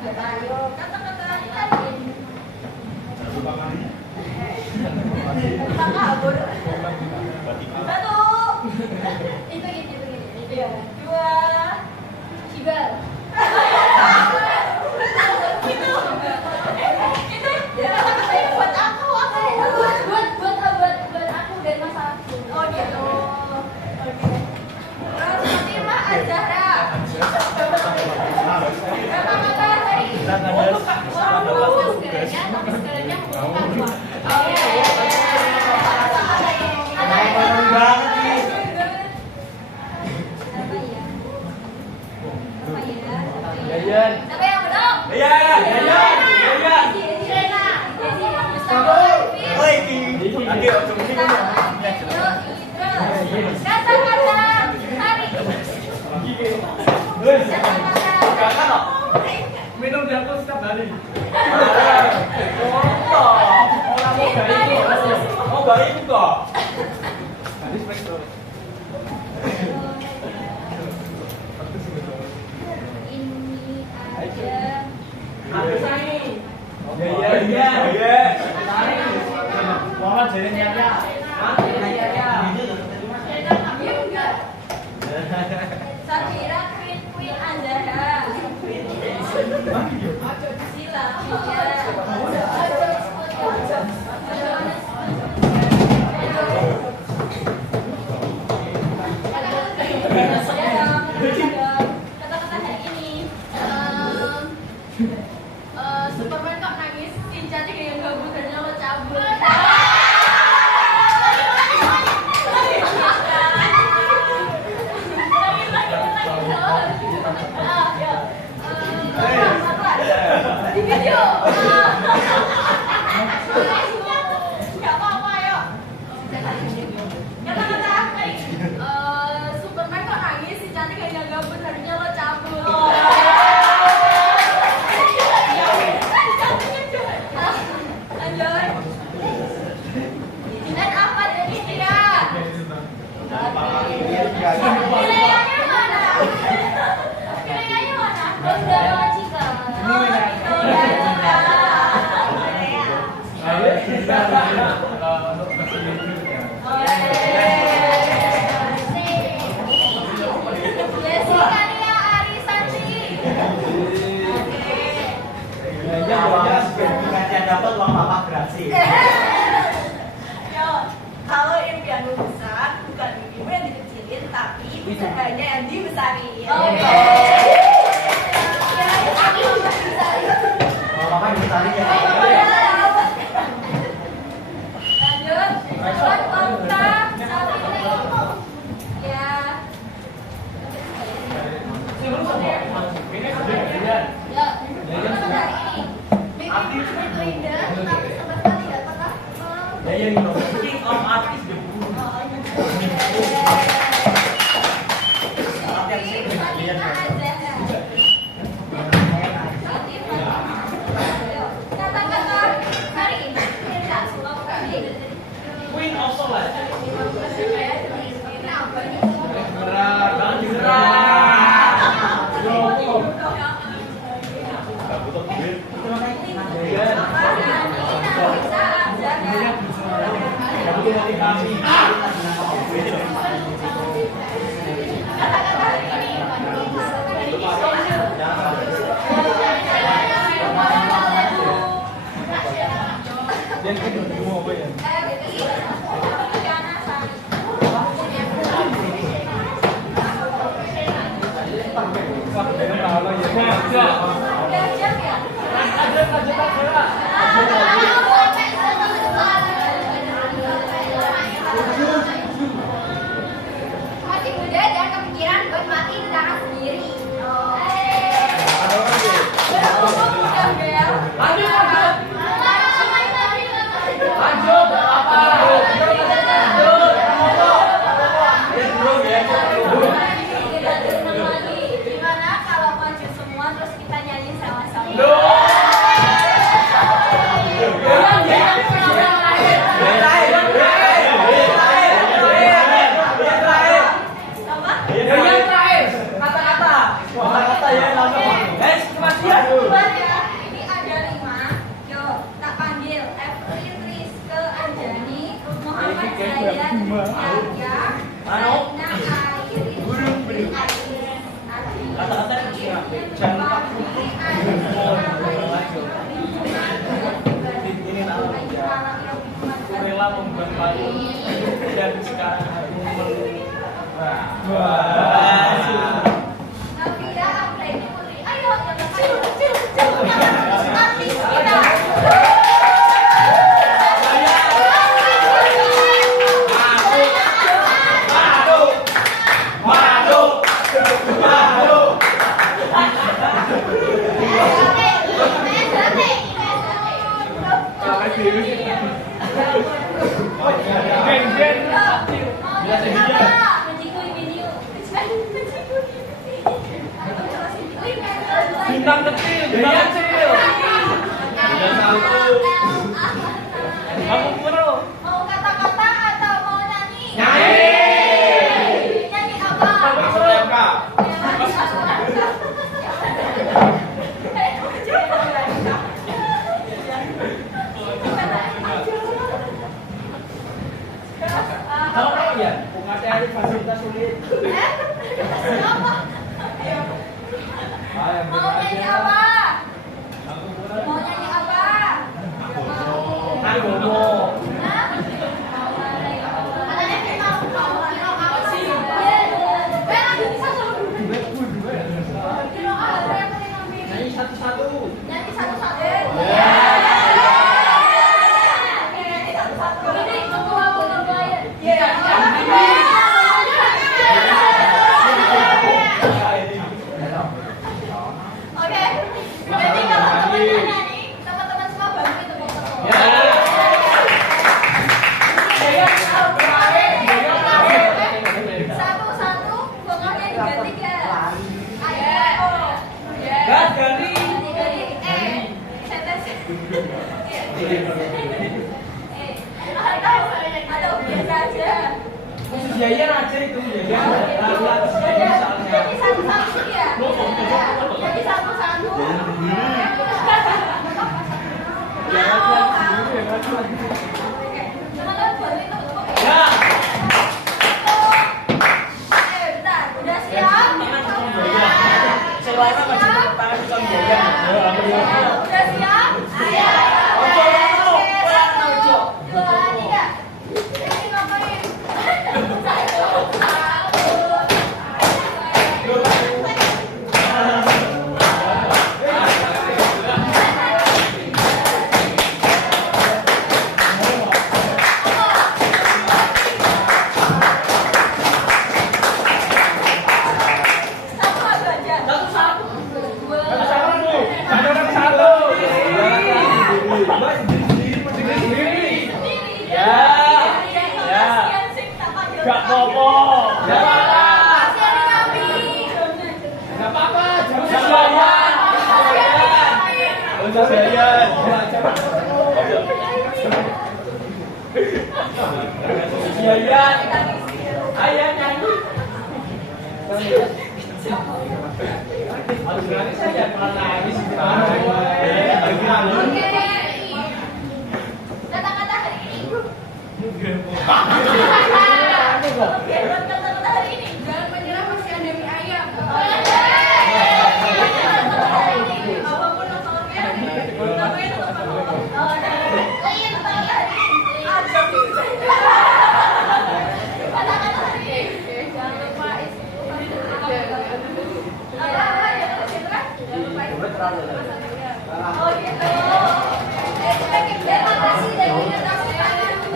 Ayo, kata-kata tadi. Kabur. Satu. Itu gitu. Dua. Tiga. Itu buat aku. Buat aku dan masalahku. Oh gitu. Oke. Terus Fatimah Azhara. Kata-kata tadi. Maskernya bukan gua. Oh iya. Yayan. Siapa yang menang? Yayan. Serena. Kata-kata hari. Kata-kata Minum di aku setiap hari. Oh, baik kok. ini aja. Safira Queen Andara. Sila. Kata-kata hari ini. Superman kok nangis, si cantik yang gabut dan lo cabut. Di video. Gak apa-apa yuk. Kata-kata tadi. Superman kok nangis, si cantik yang gabut harusnya lo cabut. Lanjut. Dan apa dari dia? Pilihannya mana? Pilihannya mana? Bunda Cika. Oh, itu Jessica Nia Arisantri. Dapat uang papa gratis. Yo, kalau impian lu besar, bukan mimpimu yang dikecilin, tapi usahanya yang dibesarin. Oke. Uang papa dibesarin ya. Lanjut. Buat Okta Sapitri. Ya. Ya. Kata-kata hari ini. Mimpi itu indah, tapi sama sekali tidak pernah. Yayan itu king of artist deh. Fatimah Azhara. Kata-kata hari ini. Queen of Solar. Masih muda jangan kepikiran buat mati di tangan sendiri. Gimana kalau maju semua terus kita nyanyi sama-sama? bintang kecil, bintang kecil. Yang satu. Kamu bro. Mau kata-kata atau mau nyanyi? Nyanyi. Nyanyi apa? Masuk MK. Kalau kamu ya, pengadaan dari fasilitas sulit. Apa? Mau nyanyi apa? Mau nyanyi apa? Agomo. Hah? Katanya kita mau apa sih? Lagu bisa solo. Kira ada yang nyanyi. Nyanyi satu-satu. Nyanyi satu-satu. Nyanyi satu-satu. Ini aku ngebayar. Oke. Jadi kalau teman-teman nyanyi, teman-teman semua bantu tepuk-tepuk. Satu-satu vokalnya diganti ya. Ayo. Ganti. Diganti. Setes. Aduh, biasa aja. Jayan aja itu ya. Jadi satu-satu ya. Jadi satu-satu. Teman-teman bantuin tepuk-tepuk ya. Ya. Bentar, udah siap? Selain apa sih? Tangan bukan jayan. Udah siap? Ayo. Satu, dua, tiga. Ini ngapain? Satu aja. Satu-satu. Dua. Sendiri. Ya. Ya. Kasihan sih, tak panggil. Gak apa-apa. Gak apa-apa. Kasihan kami. Gak apa-apa. Jayan. Untuk Jayan. Jayan. Ayo nyanyi. Aduh, berarti saya jangan nangis. Oke. Kata-kata hari ini. Oke, buat kata-kata hari ini. Jangan menyerah, masih ada mie ayam. Apapun namanya. Namanya tetap apa? Oh, lain kata-kata hari ini. Kata-kata hari ini. Jangan lupa isi. Apa ya? Jangan lupa isi. Oh gitu. Terima kasih dan terima kasih untuk kita.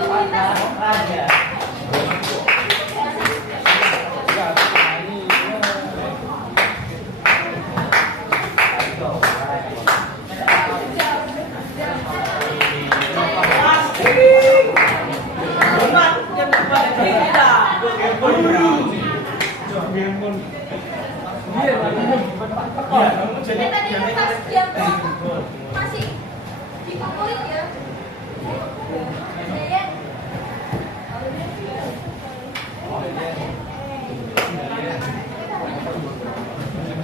Tadi pas yang masih dikumpulin ya. Saya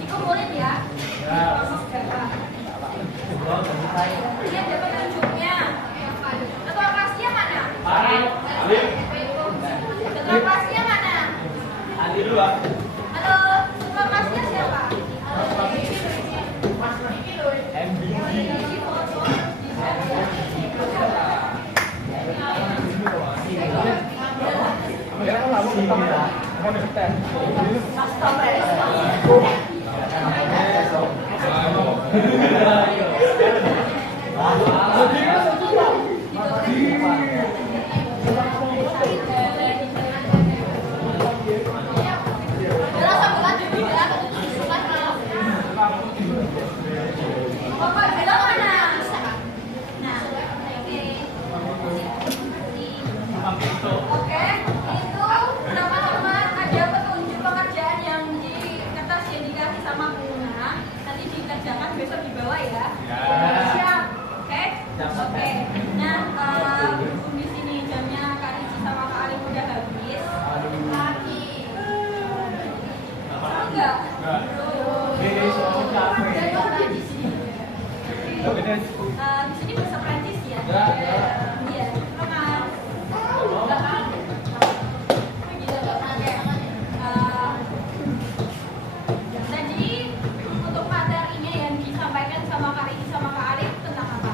dikumpulin ya. Dia dapat tunjuknya. Ketua kelasnya mana? Ketua kelasnya mana? Ali dulu, Pak. Halo, ketua kelasnya siapa? Oke, itu teman-teman ada petunjuk pekerjaan yang di kertas yang dikasih sama Buna, nanti dikerjakan besok dibawa ya. Ya. Siap. Oke. Oke. Nah, berhubung di sini jamnya Kak Ricci sama Kak Alim udah habis. Lagi. Enggak. Ini soal kafe. Di sini. Di sini bahasa Prancis ya. Iya. Selamat. Tadi untuk materinya yang disampaikan sama Kak Ricci sama Kak Alim tentang apa?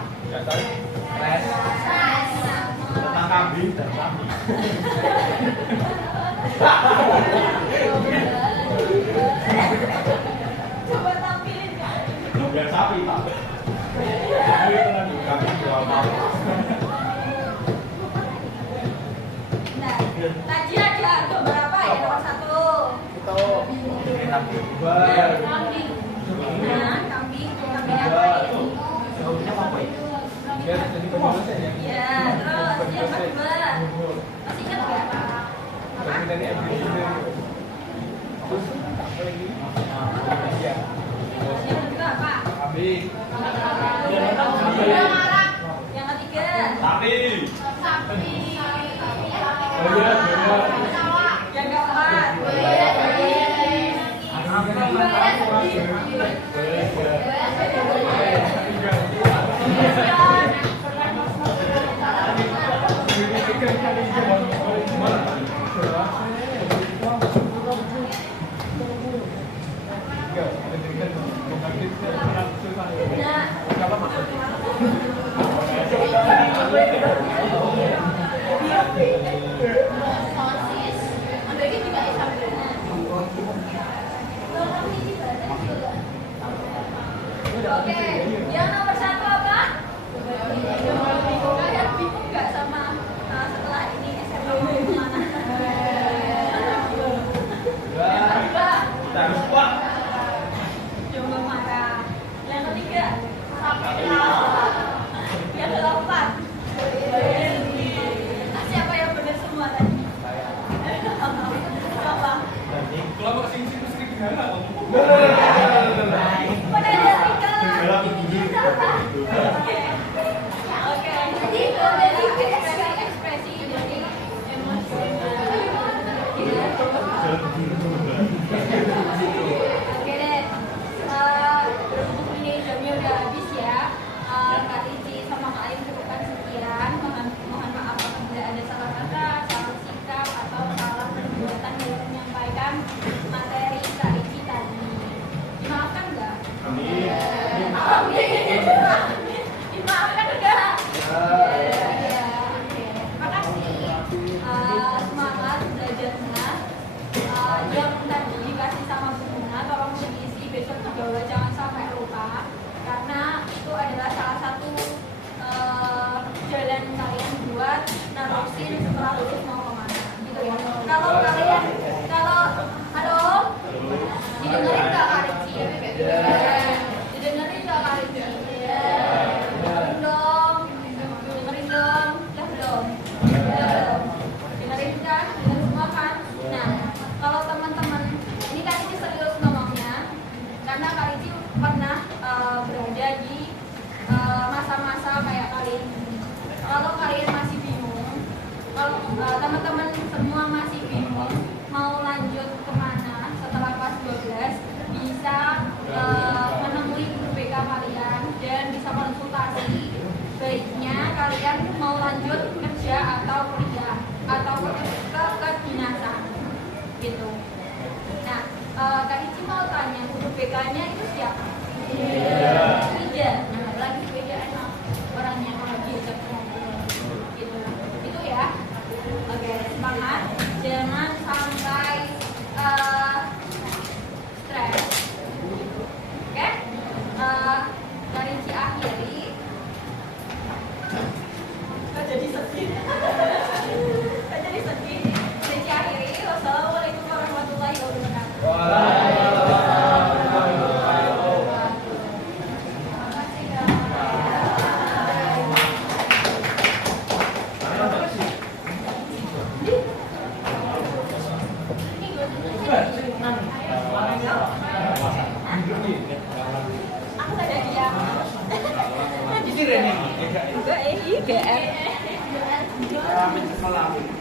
Tentang kambing dan sapi. Coba tampilin Kak. Biar sapi pak. Ini kan kambing jual mau. Nah, tadi ada domba apa ya? Nomor 1. Kambing. Nah, kambing apa ini? Ya, terus yang kedua. Masih ingat nggak? Apa? Yang kedua apa? Kambing. Yang ketiga. Sapi. Yang keempat. Oke, yang nomor 1 apa? Kalian bingung nggak sama setelah ini SMA mau kemana? Yang kedua, Harus pak. Jombang marah. Yang ketiga, yang keempat, siapa yang benar semua tadi? Siapa? Kelompok sing gala. Pada ada serigala. Oke. Jadi dari ekspresi dari emosi. Oke deh. Berhubung ini jamnya udah habis ya. Kak Ricci sama Kak Alim cukupkan sekian. Mohon maaf apabila ada salah kata, salah sikap atau salah perbuatan dalam menyampaikan materi Kak Ricci tadi. Dimaafkan nggak? Amin. Dimaafkan enggak? Ya, oke. Makasih. Semangat belajarnya. Yang tadi dikasih sama Bu Muna, tolong diisi besok juga jangan sampai lupa. Karena itu adalah salah satu jalan kalian buat narusin setelah lulus mau kemana. Gitu ya. Halo? Didengerin nggak Kak Ricci? Didengerin nggak Kak Ricci? Dengerin dong. Udah belum? Dengerin kan? Dengerin semua kan? Nah, kalau teman-teman, ini Kak Ricci serius ngomongnya, karena Kak Ricci pernah berada di masa-masa kayak kalian ini. Kalau kalian masih bingung, kalau teman-teman semua masih bingung mau lanjut kemana setelah kelas 12, bisa menemui guru BK kalian dan bisa konsultasi. Baiknya kalian mau lanjut kerja atau kuliah atau ke kedinasan gitu. Nah, Kak Ricci mau tanya, guru BK-nya itu siapa? Iya. Nah, lagi sepedaan orangnya kalau diajak ngobrol gitu. Itu ya. Oke, semangat. Jangan sampai stres. Oke? Kak Ricci akhiri. Kok jadi sedih? Kok jadi sedih? Ricci akhiri. Wassalamualaikum warahmatullahi wabarakatuh. Aku tadi ini. Enggak, IGR. Sekolah.